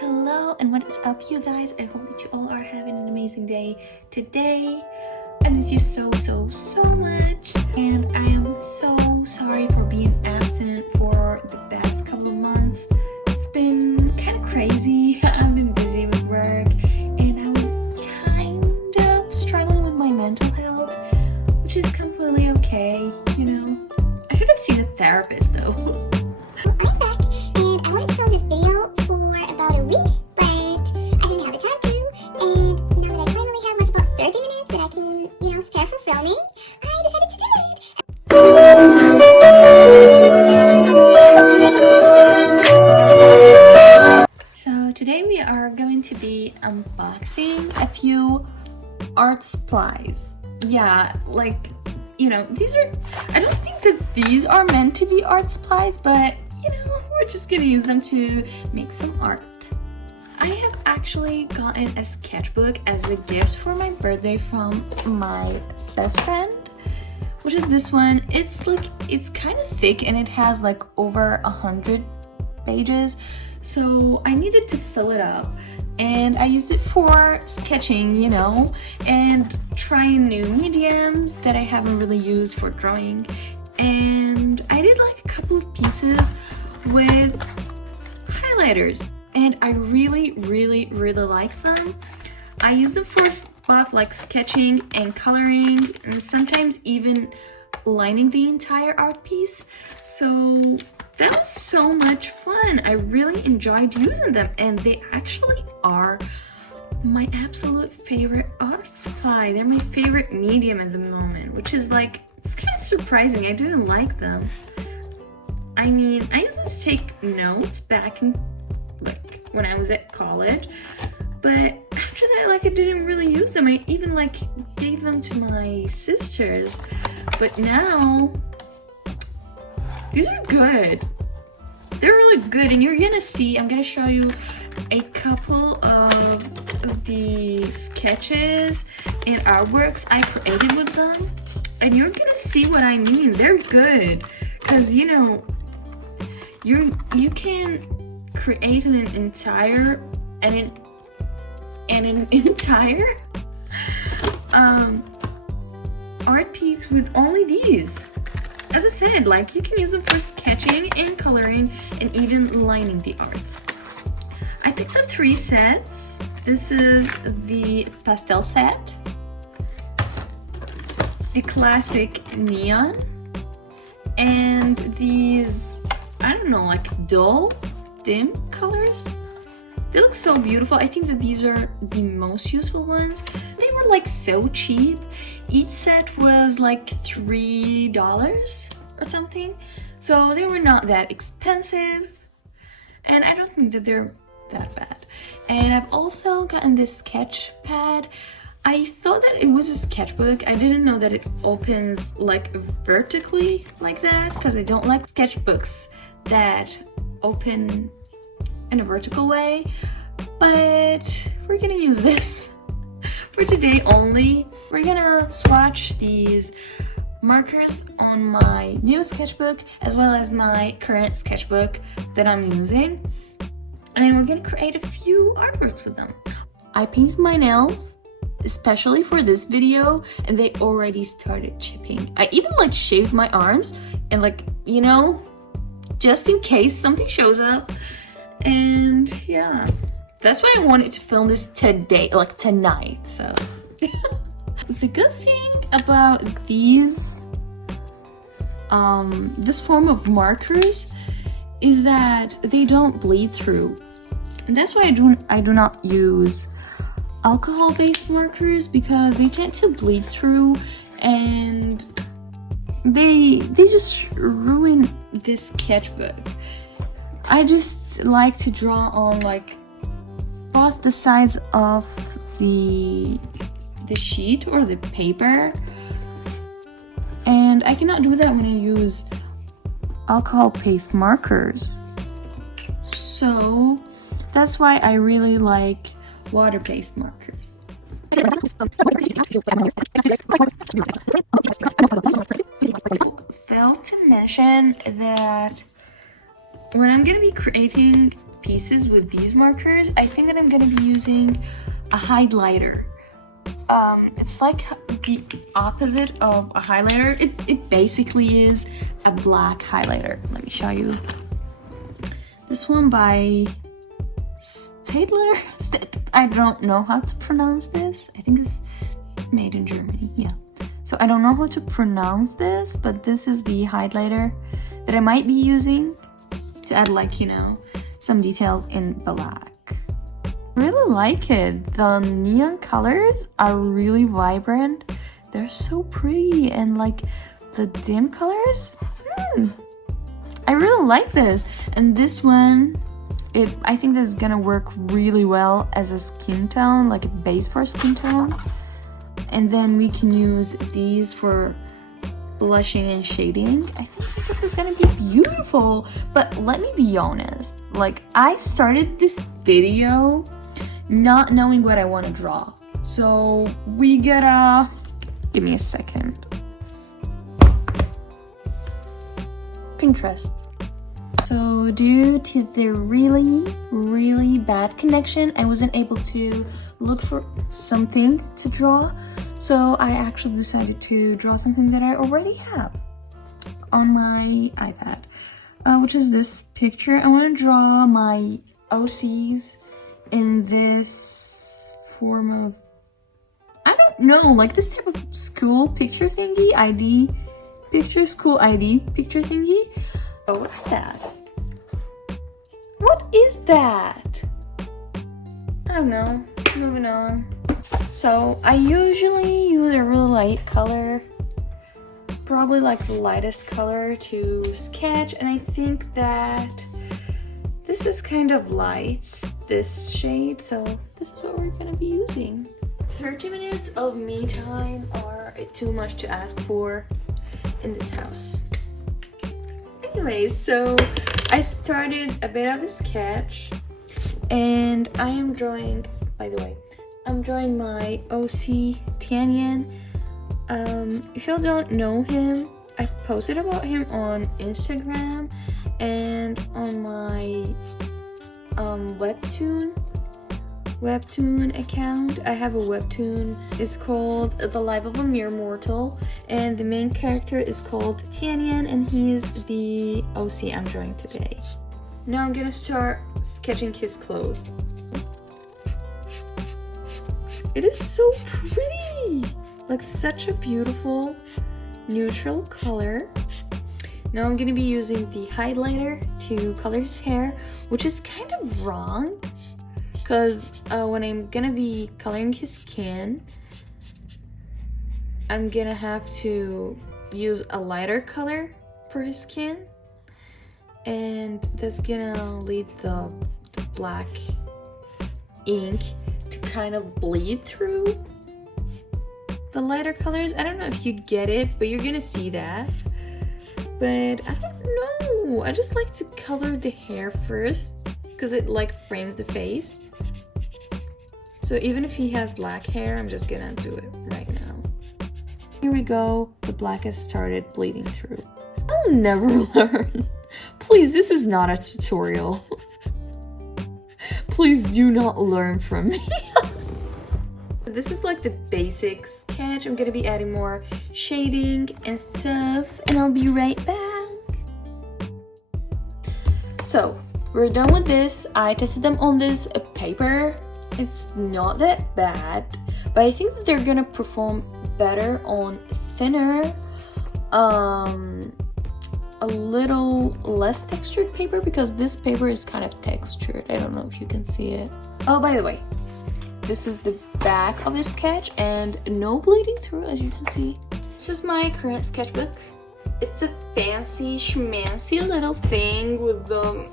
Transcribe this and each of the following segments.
Hello and what is up, you guys? I hope that you all are having an amazing day today. I miss you so much, and I am so sorry for being absent for the past couple of months. It's been kind of crazy. I've been busy with work and I was kind of struggling with my mental health, which is completely okay, you know. I should have seen a therapist though. I'm back, and I wanted to film this video for about a week, but I didn't have the time to, and now that I finally have like about 30 minutes that I can, spare for filming, I decided to do it. So today we are going to be unboxing a few art supplies. Yeah, like, these are, I don't think that these are meant to be art supplies, but we're just gonna use them to make some art. I have actually gotten a sketchbook as a gift for my birthday from my best friend, which is this one. It's kind of thick and it has like over 100 pages, so I needed to fill it up. And I used it for sketching, and trying new mediums that I haven't really used for drawing. And I did like a couple of pieces with highlighters, and I really like them. I use them for both like sketching and coloring, and sometimes even lining the entire art piece. So that was so much fun. I really enjoyed using them, and they actually are my absolute favorite art supply. They're my favorite medium at the moment, which is like, it's kind of surprising. I didn't like them. I mean, I used them to take notes back in like when I was at college, but after that, like, I didn't really use them. I even like gave them to my sisters, but now these are good. They're really good, and you're gonna see, I'm gonna show you a couple of the sketches and artworks I created with them, and you're gonna see what I mean. They're good, because you can create an entire art piece with only these. As I said, like, you can use them for sketching and coloring and even lining the art. I picked up 3 sets. This is the pastel set, the classic neon, and these, I don't know, like dull, dim colors. They look so beautiful. I think that these are the most useful ones. They were like so cheap. Each set was like $3 or something. So they were not that expensive. And I don't think that they're that bad. And I've also gotten this sketch pad. I thought that it was a sketchbook. I didn't know that it opens like vertically like that, because I don't like sketchbooks that open in a vertical way, but we're gonna use this for today only. We're gonna swatch these markers on my new sketchbook as well as my current sketchbook that I'm using, and we're gonna create a few artworks with them. I painted my nails especially for this video, and they already started chipping. I even like shaved my arms, and like, just in case something shows up. And yeah, that's why I wanted to film this today, like tonight. So the good thing about these this form of markers is that they don't bleed through, and that's why I do not use alcohol-based markers, because they tend to bleed through and they just ruin this sketchbook. I just like to draw on like both the sides of the sheet or the paper, and I cannot do that when I use alcohol-based markers. So that's why I really like water-based markers. Failed to mention that when I'm gonna be creating pieces with these markers, I think that I'm gonna be using a highlighter. It's like the opposite of a highlighter. It basically is a black highlighter. Let me show you. This one by Stadler. I don't know how to pronounce this. I think it's made in Germany, yeah. So I don't know how to pronounce this, but this is the highlighter that I might be using to add, like, you know, some details in black. I really like it. The neon colors are really vibrant. They're so pretty, and like the dim colors, I really like this. And this one, I think this is gonna work really well as a skin tone, like a base for skin tone. And then we can use these for blushing and shading. I think this is gonna be beautiful. But let me be honest, like, I started this video not knowing what I want to draw. So we gotta, give me a second. Pinterest. So due to the really bad connection, I wasn't able to look for something to draw. So I actually decided to draw something that I already have on my iPad, which is this picture. I want to draw my OCs in this form of, I don't know, like this type of school picture thingy, ID picture, school ID picture thingy. Oh, what is that? What is that? I don't know. Moving on. So I usually use a really light color, probably like the lightest color to sketch, and I think that this is kind of light, this shade, so this is what we're gonna be using. 30 minutes of me time are too much to ask for in this house. Anyways, so I started a bit of the sketch, and I am drawing, by the way, I'm drawing my OC Tianyan. If you don't know him, I posted about him on Instagram and on my webtoon account. I have a webtoon. It's called The Life of a Mere Mortal, and the main character is called Tianyan, and he's the OC I'm drawing today. Now I'm gonna start sketching his clothes. It is so pretty, like such a beautiful neutral color. Now I'm gonna be using the highlighter to color his hair, which is kind of wrong, because when I'm gonna be coloring his skin, I'm gonna have to use a lighter color for his skin, and that's gonna lead the black ink to kind of bleed through the lighter colors. I don't know if you get it, but you're gonna see that. But I don't know, I just like to color the hair first because it like frames the face. So even if he has black hair, I'm just gonna do it right now. Here we go, the black has started bleeding through. I'll never learn. Please, this is not a tutorial. Please do not learn from me. This is like the basic sketch. I'm gonna be adding more shading and stuff, and I'll be right back. So we're done with this. I tested them on this paper. It's not that bad, but I think that they're gonna perform better on thinner, a little less textured paper, because this paper is kind of textured. I don't know if you can see it. Oh, by the way, this is the back of the sketch, and no bleeding through, as you can see. This is my current sketchbook. It's a fancy schmancy little thing with the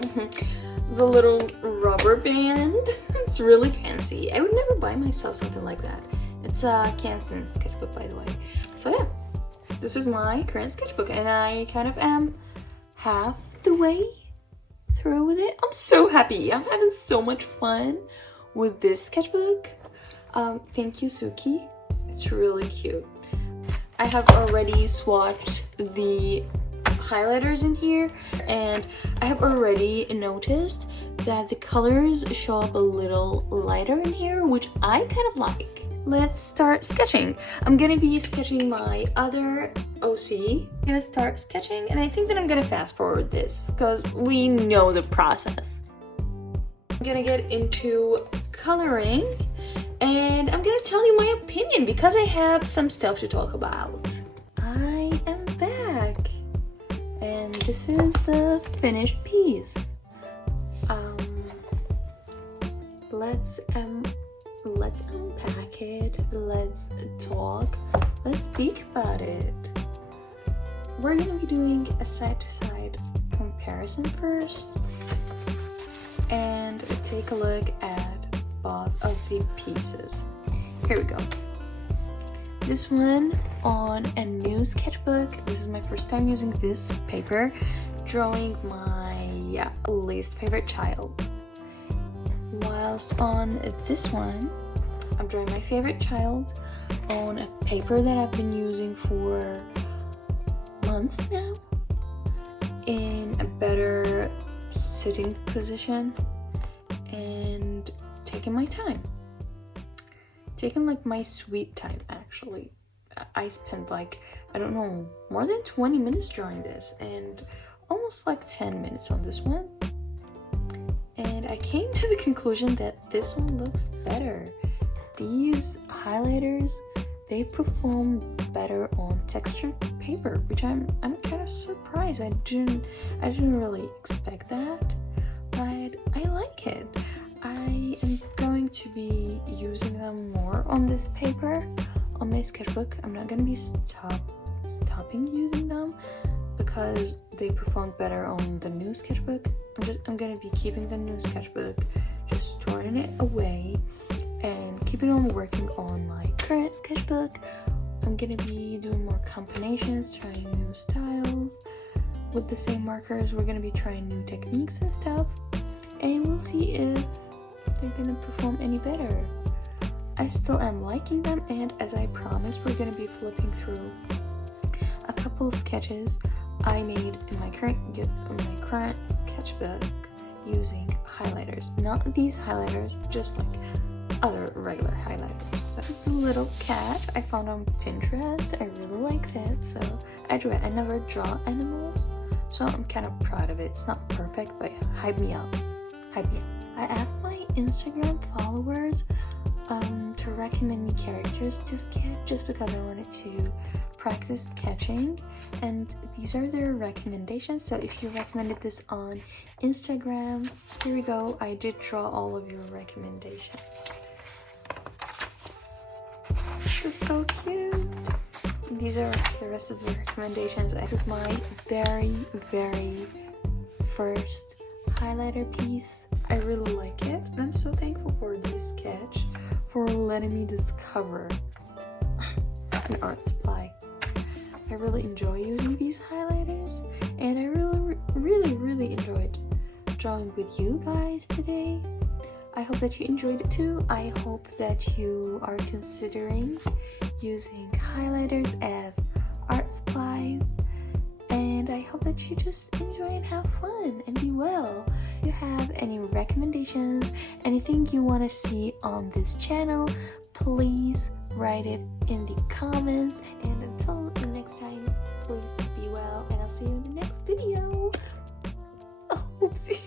little rubber band. It's really fancy. I would never buy myself something like that. It's a Canson sketchbook, by the way. So yeah, this is my current sketchbook, and I kind of am half the way through with it. I'm so happy. I'm having so much fun with this sketchbook. Thank you, Suki. It's really cute. I have already swatched the highlighters in here, and I have already noticed that the colors show up a little lighter in here, which I kind of like. Let's start sketching. I'm gonna be sketching my other OC. I'm gonna start sketching, and I think that I'm gonna fast forward this because we know the process. I'm gonna get into coloring, and I'm gonna tell you my opinion because I have some stuff to talk about. I am back, and this is the finished piece. Let's unpack it, let's talk, let's speak about it. We're gonna be doing a side-to-side comparison first and take a look at both of the pieces. Here we go. This one on a new sketchbook. This is my first time using this paper, drawing my least favorite child. Whilst on this one, I'm drawing my favorite child on a paper that I've been using for months now, in a better sitting position and taking my time. Taking like my sweet time actually. I spent like, I don't know, more than 20 minutes drawing this and almost like 10 minutes on this one. And I came to the conclusion that this one looks better. These highlighters, they perform better on textured paper, which I'm kind of surprised. I didn't really expect that, but I like it. I am going to be using them more on this paper, on my sketchbook. I'm not gonna be stopping using them because they perform better on the new sketchbook. I'm gonna be keeping the new sketchbook, just throwing it away and keeping on working on my current sketchbook. I'm gonna be doing more combinations, trying new styles with the same markers. We're gonna be trying new techniques and stuff, and we'll see if they're gonna perform any better. I still am liking them, and as I promised, we're gonna be flipping through a couple sketches I made in my current sketchbook using highlighters. Not these highlighters, just like other regular highlighters. So this is a little cat I found on Pinterest. I really like that, so I drew it. I never draw animals, so I'm kind of proud of it. It's not perfect, but hype me up. Hype me up. I asked my Instagram followers to recommend me characters to sketch just because I wanted to practice sketching, and these are their recommendations. So if you recommended this on Instagram, here we go. I did draw all of your recommendations. This is so cute. These are the rest of the recommendations. This is my very first highlighter piece. I really like it, and I'm so thankful for this sketch for letting me discover an art supply. I really enjoy using these highlighters, and I really enjoyed drawing with you guys today. I hope that you enjoyed it too. I hope that you are considering using highlighters as art supplies, and I hope that you just enjoy and have fun and be well. If you have any recommendations, anything you want to see on this channel, please write it in the comments. And until the next time, please be well, and I'll see you in the next video. Oh, oopsie.